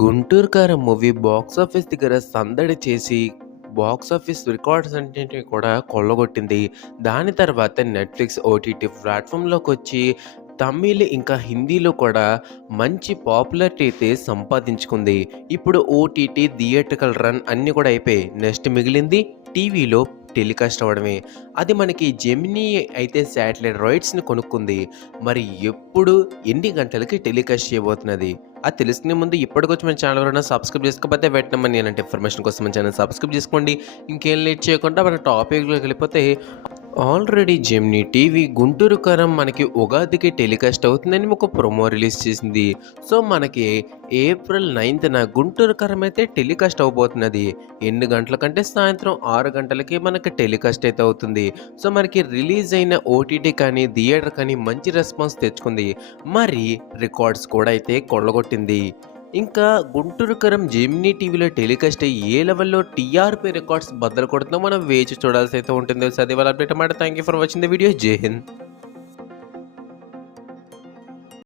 'గుంటూరు కారం' movie box office దగ్గర సందడి చేసి, బాక్సాఫీస్ రికార్డ్స్ అన్నిటిని కూడా కొల్లగొట్టింది. దాని తర్వాత నెట్‌ఫ్లిక్స్ ఓటీటీ ప్లాట్‌ఫామ్‌లోకొచ్చి తమిళ్ ఇంకా హిందీలో కూడా మంచి పాపులారిటీ అయితే సంపాదించుకుంది. ఇప్పుడు ఓటీటీ, థియేట్రికల్ రన్ అన్నీ కూడా అయిపోయాయి. నెక్స్ట్ మిగిలింది టీవీలో టెలికాస్ట్ అవ్వడమే. అది మనకి జెమినీ అయితే శాటిలైట్ రైట్స్‌ని కొనుక్కుంది. మరి ఎప్పుడు, ఎన్ని గంటలకి టెలికాస్ట్ చేయబోతున్నది? అది తెలుసుకునే ముందు ఇప్పటికొచ్చి మన ఛానల్ ఎవరైనా సబ్స్క్రైబ్ చేసుకోకపోతే వెంటనే మన ఇలాంటి ఇన్ఫర్మేషన్ కోసం మన ఛానల్ సబ్స్క్రైబ్ చేసుకోండి. ఇంకేం లేట్ చేయకుండా మన టాపిక్‌లోకి వెళ్ళిపోతే ఆల్రెడీ జెమినీ టీవీ 'గుంటూరు కారం' మనకి ఉగాదికి టెలికాస్ట్ అవుతుందని ఒక ప్రోమో రిలీజ్ చేసింది. సో, మనకి ఏప్రిల్ 9న 'గుంటూరు కారం' అయితే టెలికాస్ట్ అవ్వబోతున్నది. ఎన్ని గంటలకంటే సాయంత్రం 6 గంటలకి మనకి టెలికాస్ట్ అయితే అవుతుంది. సో, మనకి రిలీజ్ అయిన ఓటీటీ కానీ, థియేటర్ కానీ మంచి రెస్పాన్స్ తెచ్చుకుంది. మరి రికార్డ్స్ కూడా అయితే కొల్లగొట్టింది. ఇంకా 'గుంటూరు కారం' జెమినీ టీవీలో టెలికాస్ట్ అయ్యి ఏ లెవెల్‌లో టీఆర్‌పీ రికార్డ్స్ బద్దలు కొడుతుందో మనం వేచి చూడాల్సి అయితే ఉంటుంది. సో, అది వాళ్ళ అప్డేట్ అన్నమాట. Thank you for watching the video. జై హింద్.